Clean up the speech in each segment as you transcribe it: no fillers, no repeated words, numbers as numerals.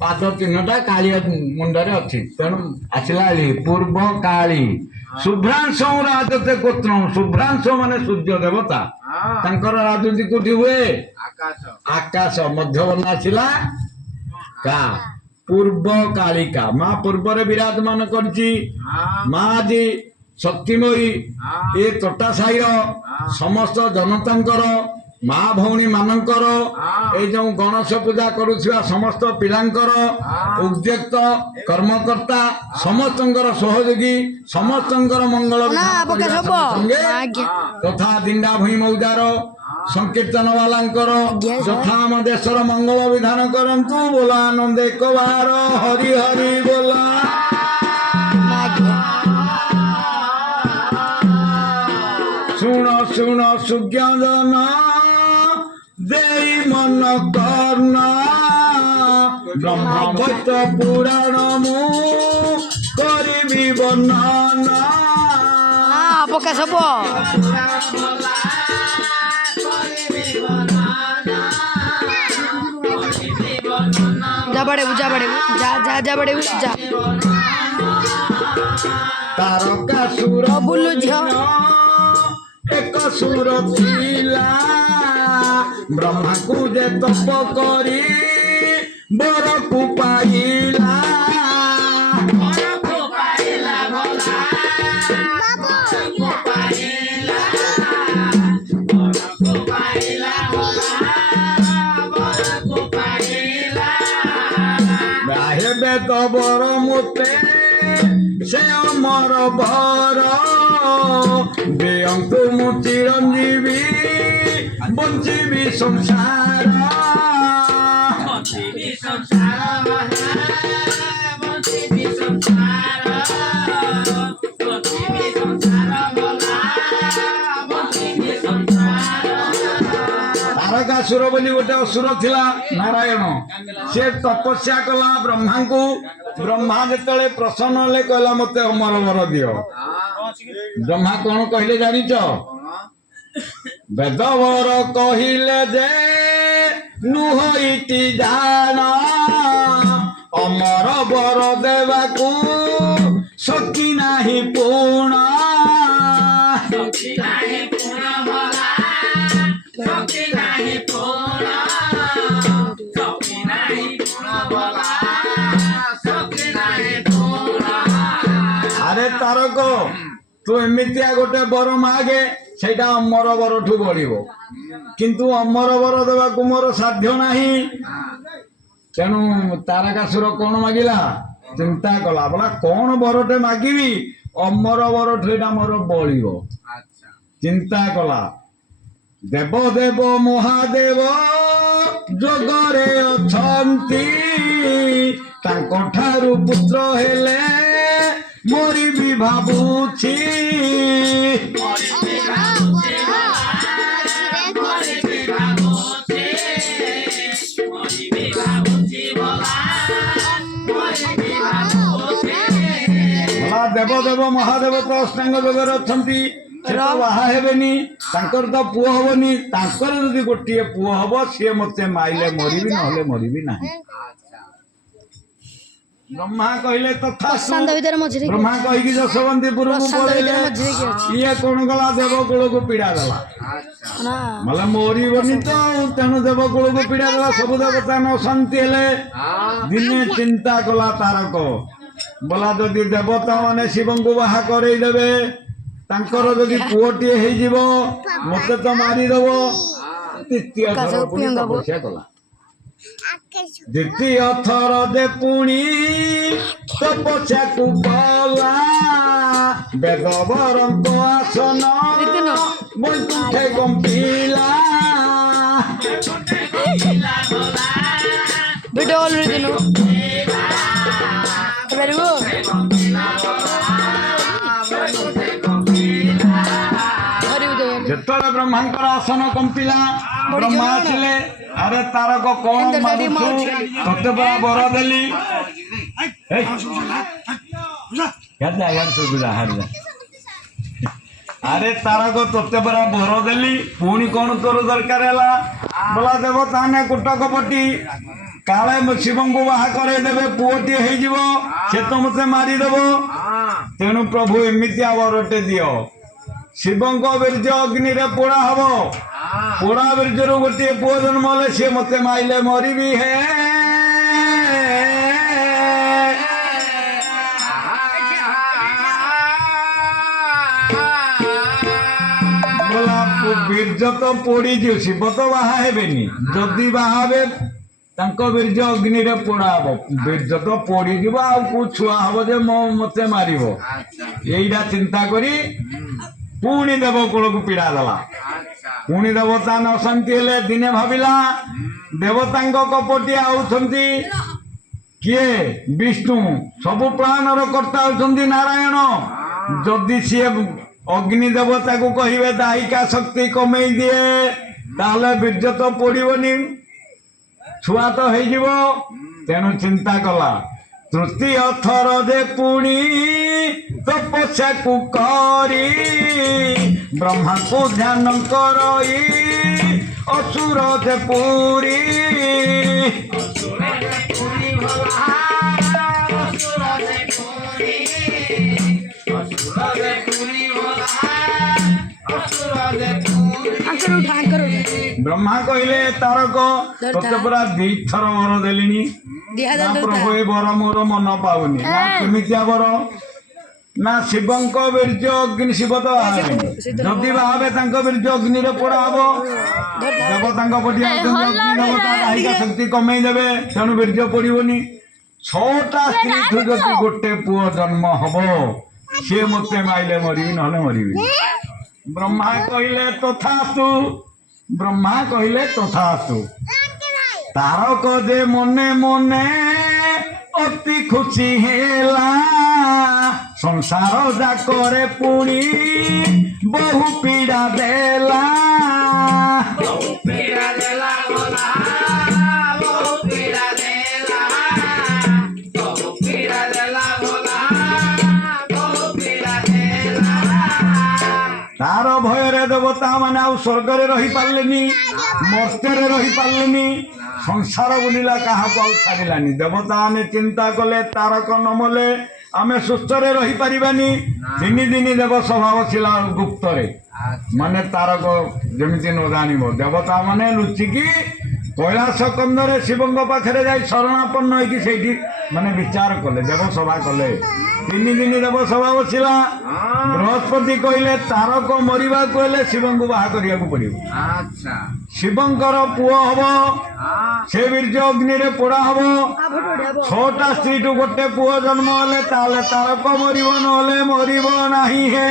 ପାଦ ଚିହ୍ନଟା କାଳିଆ ମୁଣ୍ଡରେ ଅଛି। ତେଣୁ ଆସିଲା ପୂର୍ବ କାଳୀ ଶୁଭ୍ରାଂଶ ରାଜତେ ଗୋତ୍ର। ଶୁଭ୍ରାଂଶ ମାନେ ସୂର୍ଯ୍ୟ ଦେବତା, ତାଙ୍କର ରାଜୁତି କୋଉଠି ହୁଏ? ଆକାଶ। ମଧ୍ୟବର୍ଣ୍ଣ ଆସିଲା କା। ପୂର୍ବ କାଳିକା ମା ପୂର୍ବରେ ବିରାଜମାନ କରିଛି। ମା ଆଜି ଶକ୍ତିମୟୀ ଏ ତୋଟା ସାହିର ସମସ୍ତ ଜନତାଙ୍କର, ମା ଭଉଣୀ ମାନଙ୍କର, ଏଇ ଯୋଉ ଗଣେଶ ପୂଜା କରୁଥିବା ସମସ୍ତ ପିଲାଙ୍କର, ଉଦ୍ୟକ୍ତ କର୍ମକର୍ତ୍ତା ସମସ୍ତଙ୍କର ସହଯୋଗୀ, ସମସ୍ତଙ୍କର ମଙ୍ଗଳ ତଥା ଦିଣ୍ଡା ଭୂଇଁ ମୌଜାର ସଂକୀର୍ତ୍ତନ ବାଲାଙ୍କର ଯଥା ଆମ ଦେଶର ମଙ୍ଗଳ ବିଧାନ କରନ୍ତୁ। ବୋଲା ଆନନ୍ଦ ଏକ ବାର ହରି ହରି ବୋଲା। ଶୁଣ ଶୁଣ ସୁଜ୍ଞଜନ ଦେଇ ମନ କର୍ଣ୍ଣ, ବ୍ରହ୍ମବୈତ ପୁରାଣ ମୁଁ କରିବି ବର୍ଣ୍ଣନ। ପକାଶ ତାରକାସୁର ବୁଲୁ ଝିଅ ଏକ ସୁର ଥିଲା, ବ୍ରହ୍ମାକୁ ଯେ ତପ କରି ବରକୁ ପାଇଲା। ହେବେ ତ ବର ମୋତେ ସେ ଅମର ବର, ଦିଅନ୍ତୁ ମୁଁ ଚିରଞ୍ଜୀବୀ ବଞ୍ଚିବି ସଂସାର। ତାରକାସୁର ବୋଲି ଗୋଟେ ଅସୁର ଥିଲା ନାରାୟଣ। ସେ ତପସ୍ୟା କଲା ବ୍ରହ୍ମାଙ୍କୁ। ବ୍ରହ୍ମା ଯେତେବେଳେ ପ୍ରସନ୍ନ ହେଲେ କହିଲା ମତେ ଅମର ବର ଦିଅ। ବ୍ରହ୍ମା କଣ କହିଲେ ଜାଣିଛ? ବେଦ ବର କହିଲେ ଯେ ନୁହଇଟି ଜାଣ, ଅମର ବର ଦେବାକୁ ଶକ୍ତି ନାହିଁ ପୁଣ। ଆରେ ତାରକ ତୁ ଏମିତିଆ ଗୋଟେ ବର ମାଗେ, ସେଇଟା ଅମର ବରଠୁ ବଳିବ, କିନ୍ତୁ ଅମର ବର ଦେବାକୁ ମୋର ସାଧ୍ୟ ନାହିଁ। ତେଣୁ ତାରକାସୁର କଣ ମାଗିଲା? ଚିନ୍ତା କଲା, ବୋଲା କଣ ବରଟେ ମାଗିବି, ଅମର ବରଠୁ ଏଇଟା ମୋର ବଳିବ। ଚିନ୍ତା କଲା, ଦେବ ଦେବ ମହାଦେବ ଯୋଗରେ ଅଛନ୍ତି, ତାଙ୍କ ଠାରୁ ପୁତ୍ର ହେଲେ ମରିବି ଭାବୁଛି। ଦେବ ଦେବ ମହାଦେବ ତ ଅଷ୍ଟାଙ୍ଗ ଯୋଗରେ ଅଛନ୍ତି, ସେ ତ ବାହା ହେବେନି, ତାଙ୍କର ତ ପୁଅ ହବନି। ତାଙ୍କର ଯଦି ଗୋଟିଏ ପୁଅ ହବ, ସିଏ ମତେ ମାଇଲେ ମରିବି, ନହେଲେ ମରିବି ନାହିଁ। ବ୍ରହ୍ମା କହିଲେ ତଥାସ୍ତୁ। ବ୍ରହ୍ମା କହିକି ଯଶୋବନ୍ତୀପୁରକୁ ପଳେଇଲେ। ଇଏ କଣ କଲା? ଦେବକୁଳକୁ ପୀଡା ଦେଲା। ମାନେ ମରିବନି ତ, ତେଣୁ ଦେବକୁଳକୁ ପୀଡା ଦେଲା। ସବୁ ଦେବତା ନ ଶାନ୍ତି ହେଲେ। ଦିନେ ଚିନ୍ତା କଲା ତାରକ, ବୋଲା ଯଦି ଦେବତା ମାନେ ଶିବଙ୍କୁ ବାହା କରେଇ ଦେବେ, ତାଙ୍କର ଯଦି ପୁଅଟିଏ ହେଇଯିବ ମତେ ତ ମାରିଦବ। ଦ୍ୱିତୀୟ ଥର ପୁଣି ତପସ୍ୟା କଲା। ଦ୍ୱିତୀୟ ଥର ଦେ ପୁଣି ତପସ୍ୟାକୁ କଲା, ବେଦ ବରଙ୍କ ଆସନ ବୈକୁଣ୍ଠେ କମ୍ପିଲା। ଯେତେବେଳେ ବ୍ରହ୍ମାଙ୍କର ଆସନ କମ୍ପିଲା, ବ୍ରହ୍ମା ଆସିଲେ, ଆରେ ତାରକ କଣ ମାଗୁଛୁ? ତତେ ପରା ବର ଦେଲି। ଆରେ ତାରକ ତତେ ପରା ବର ଦେଲି, ପୁଣି କଣ ତୋର ଦରକାର ହେଲା? ବୋଲା ଦେବ ତାହାନେ କୁଟକପଟି କାଳେ ଶିବଙ୍କୁ ବାହା କରେଇଦେବେ, ପୁଅଟିଏ ହେଇଯିବ, ସେ ତ ମତେ ମାରିଦେବ। ତେଣୁ ପ୍ରଭୁ ଏମିତିଆ ବରଟେ ଦିଅ। ଶିବଙ୍କ ବୀର୍ଯ୍ୟ ଅଗ୍ନିରେ ପୋଡ଼ା ହବ। ପୋଡ଼ା ବୀର୍ଯ୍ୟରୁ ଗୋଟିଏ ପୁଅ ଜନ୍ମ ହେଲେ ସିଏ ମତେ ମାଇଲେ ମରିବି ହେ। ବୀର୍ଯ୍ୟ ତ ପୋଡ଼ିଯିବ, ଶିବ ତ ବାହା ହେବେନି। ଯଦି ବାହା ହେବେ ତାଙ୍କ ବୀର୍ଯ୍ୟ ଅଗ୍ନିରେ ପୋଡ଼ା ହବ। ବୀର୍ଯ୍ୟ ତ ପୋଡ଼ିଯିବ, ଆଉ କୋଉ ଛୁଆ ହବ ଯେ ମତେ ମାରିବ। ଏଇଟା ଚିନ୍ତା କରି ପୁଣି ଦେବକୁଳକୁ ପୀଡ଼ା ଦେଲା। ପୁଣି ଦେବତା ନ ଶାନ୍ତି ହେଲେ ଦିନେ ଭାବିଲା ଦେବତାଙ୍କ କପଟିଆ ହଉଛନ୍ତି କିଏ? ବିଷ୍ଣୁ। ସବୁ ପ୍ରାଣର କର୍ତ୍ତା ହଉଛନ୍ତି ନାରାୟଣ। ଯଦି ସିଏ ଅଗ୍ନି ଦେବତାକୁ କହିବେ ଦାହିକା ଶକ୍ତି କମେଇ ଦିଏ, ତାହେଲେ ବୀର୍ଯ୍ୟ ତ ପୋଡ଼ିବନି, ଛୁଆ ତ ହେଇଯିବ। ତେଣୁ ଚିନ୍ତା କଲା ତୃତୀୟ ଥର ଯେ ପୁଣି ତପସ୍ୟାକୁ କରି ବ୍ରହ୍ମାକୁ ଧ୍ୟାନ କରଇ ଅସୁର ଯେ ପୁରୀ। ବ୍ରହ୍ମା କହିଲେ ତାରକ ତତେ ପୁରା 2 ଥର ବର ଦେଲିଣି, ନା ପ୍ରଭୁ ଏ ବର ମୋର ମନ ପାଉନି। ନା କେମିତିଆ ବର? ନା ଶିବଙ୍କ ବୀର୍ଯ୍ୟ ଅଗ୍ନି, ଶିବ ତ ବାହାହେବେନି। ଯଦି ବାହାବେ ତାଙ୍କ ବୀର୍ଯ୍ୟ ଅଗ୍ନିରେ ପୋଡ଼ା ହବ। ଦେବତାଙ୍କ ପଟିଆ ଅଗ୍ନି ଦେବତା ଦାହିକା ଶକ୍ତି କମେଇ ଦେବେ, ତେଣୁ ବୀର୍ଯ୍ୟ ପୋଡ଼ିବନି। 6ଟା ସ୍ତ୍ରୀଠୁ ଯଦି ଗୋଟେ ପୁଅ ଜନ୍ମ ହବ, ସିଏ ମତେ ମାଇଲେ ମରିବି, ନହେଲେ ମରିବି। ବ୍ରହ୍ମା କହିଲେ ତଥାସ୍ତୁ। ବ୍ରହ୍ମା କହିଲେ ତଥାସ୍ତୁ। ତାରକ ଯେ ମନେ ମନେ ଅତି ଖୁସି ହେଲା, ସଂସାର ଯାକରେ ପୁଣି ବହୁ ପୀଡ଼ା ଦେଲା। ତାର ଭୟରେ ଦେବତା ମାନେ ଆଉ ସ୍ୱର୍ଗରେ ରହିପାରିଲେନି, ମର୍ତ୍ତ୍ୟରେ ରହିପାରିଲେନି। ସଂସାର ବୁଲିଲା, କାହାକୁ ଆଉ ଛାଡ଼ିଲାନି। ଦେବତା ମାନେ ଚିନ୍ତା କଲେ ତାରକ ନ ମଲେ ଆମେ ସୁସ୍ଥରେ ରହିପାରିବାନି। 3 ଦିନ ଦେବ ସଭା ବସିଲା ଗୁପ୍ତରେ, ମାନେ ତାରକ ଯେମିତି ନ ଜାଣିବ। ଦେବତା ମାନେ ଲୁଚିକି କୈଳାସ କନ୍ଦରେ ଶିବଙ୍କ ପାଖରେ ଯାଇ ଶରଣାପନ୍ନ ହେଇକି ସେଇଠି ମାନେ ବିଚାର କଲେ, ଦେବ ସଭା କଲେ। 3 ଦିନ ଦେବ ସଭା ବସିଲା। ବୃହସ୍ପତି କହିଲେ ତାରକ ମରିବାକୁ ହେଲେ ଶିବଙ୍କୁ ବାହା କରିବାକୁ ପଡ଼ିବ। ଶିବଙ୍କର ପୁଅ ହବ, ସେ ବୀର୍ଯ୍ୟ ଅଗ୍ନିରେ ପୋଡ଼ା ହବ। 6ଟା ସ୍ତ୍ରୀଠୁ ଗୋଟେ ପୁଅ ଜନ୍ମ ହେଲେ ତାହେଲେ ତାରକ ମରିବ, ନହେଲେ ମରିବ ନାହିଁ ହେ।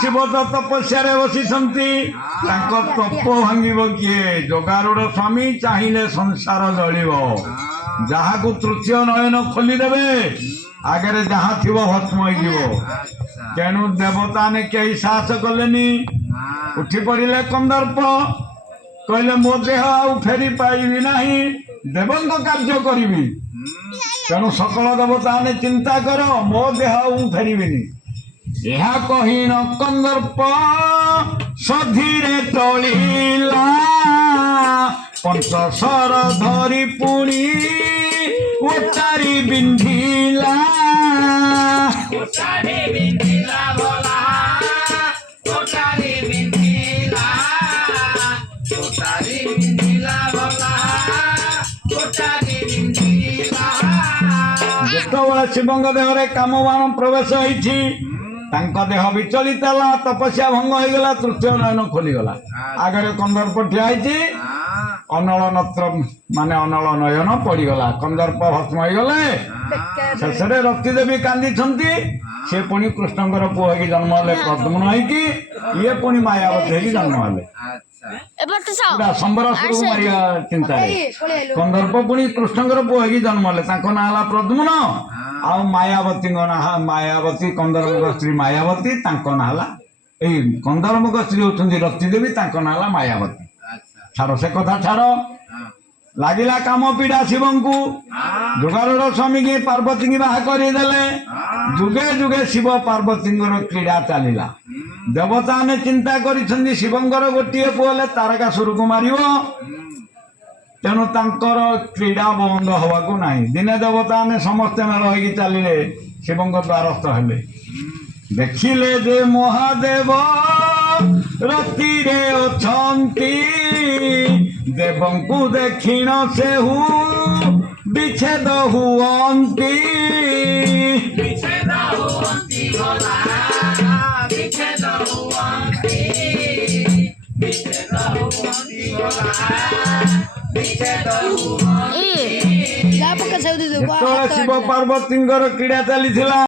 ଶିବ ତ ତପସ୍ୟାରେ ବସିଛନ୍ତି, ତାଙ୍କ ତପ ଭାଙ୍ଗିବ କିଏ? ଜଗାରୁଡ଼ ସ୍ୱାମୀ ଚାହିଁଲେ ସଂସାର ଜଳିବ। ଯାହାକୁ ତୃତୀୟ ନୟନ ଖୋଲିଦେବେ, ଆଗରେ ଯାହା ଥିବ ଭସ୍ମ ହେଇଯିବ। ତେଣୁ ଦେବତାମାନେ କେହି ସାହସ କଲେନି। ଉଠି ପଡ଼ିଲେ କନ୍ଦର୍ପ, କହିଲେ ମୋ ଦେହ ଆଉ ଫେରି ପାଇବି ନାହିଁ, ଦେବଙ୍କ କାର୍ଯ୍ୟ କରିବି। ତେଣୁ ସକଳ ଦେବତାମାନେ ଚିନ୍ତା କର, ମୋ ଦେହ ଆଉ ଫେରିବିନି। ଏହା କହିଣ କନ୍ଦର୍ପ ସଧିରେ ଟଳିଲା, ପଞ୍ଚଶର ଧରି ପୁଣି ଓଟାରି ବିନ୍ଧିଲା। ଯେତେବେଳେ ଶିବଙ୍କ ଦେହରେ କାମବାଣ ପ୍ରବେଶ ହେଇଛି, ତାଙ୍କ ଦେହ ବିଚଳିତ ହେଲା, ତପସ୍ୟା ଭଙ୍ଗ ହେଇଗଲା, ତୃତୀୟ ନୟନ ଖୋଲିଗଲା। ଆଗରେ କନ୍ଦର୍ପ ଠିଆ ହେଇଛି, ଅନଳ ନତ୍ର ମାନେ ଅନଳ ନୟନ ପଡ଼ିଗଲା। କନ୍ଦର୍ପ ଭସ୍ମ ହେଇଗଲେ। ଶେଷରେ ରତି ଦେବୀ କାନ୍ଦିଛନ୍ତି। ସେ ପୁଣି କୃଷ୍ଣଙ୍କର ପୁଅ ହେଇକି ଜନ୍ମ ହେଲେ ପ୍ରଦ୍ୟୁମ୍ନ ହେଇକି, ଇଏ ପୁଣି ମାୟାବତୀ ହେଇକି ଜନ୍ମ ହେଲେ। ସମ୍ବରାସୁରକୁ ମାରିବା ଚିନ୍ତାରେ କନ୍ଦର୍ପ ପୁଣି କୃଷ୍ଣଙ୍କର ପୁଅ ହେଇକି ଜନ୍ମ ହେଲେ। ତାଙ୍କ ନାଁ ହେଲା ପ୍ରଦ୍ୟୁମ୍ନ, ଆଉ ମାୟାବତୀଙ୍କ ନାଁ ମାୟାବତୀ, କନ୍ଦର୍ପଙ୍କ ସ୍ତ୍ରୀ ମାୟାବତୀ, ତାଙ୍କ ନାଁ ହେଲା ଏଇ କନ୍ଦର୍ପଙ୍କ ସ୍ତ୍ରୀ ହଉଛନ୍ତି ରତି ଦେବୀ, ତାଙ୍କ ନାଁ ହେଲା ମାୟାବତୀ। ଛାଡ଼ ସେ କଥା ଛାଡ଼। ଲାଗିଲା କାମ ପୀଡ଼ା ଶିବଙ୍କୁ ଯୋଗାରର ସ୍ୱାମୀକି ପାର୍ବତୀକି ବାହା କରିଦେଲେ। ଯୁଗେ ଯୁଗେ ଶିବ ପାର୍ବତୀଙ୍କର କ୍ରୀଡ଼ା ଚାଲିଲା। ଦେବତାମାନେ ଚିନ୍ତା କରିଛନ୍ତି ଶିବଙ୍କର ଗୋଟିଏ ପୁଅ ହେଲେ ତାରକାସୁରକୁ ମାରିବ, ତେଣୁ ତାଙ୍କର କ୍ରୀଡ଼ା ବନ୍ଦ ହେବାକୁ ନାହିଁ। ଦିନେ ଦେବତାମାନେ ସମସ୍ତେ ମେଳ ହୋଇକି ଚାଲିଲେ, ଶିବଙ୍କ ଦ୍ୱାରସ୍ଥ ହେଲେ। ଦେଖିଲେ ଯେ ମହାଦେବ ରତିରେ ଅଛନ୍ତି, ଦେବଙ୍କୁ ଦେଖିଣ ସେହୁ ବିଚ୍ଛେଦ ହୁଅନ୍ତି। ଯା ପକା ସବୁ ଦେଇଦବୁ ଯେତେବେଳେ ଶିବ ପାର୍ବତୀଙ୍କର କ୍ରୀଡ଼ା ଚାଲିଥିଲା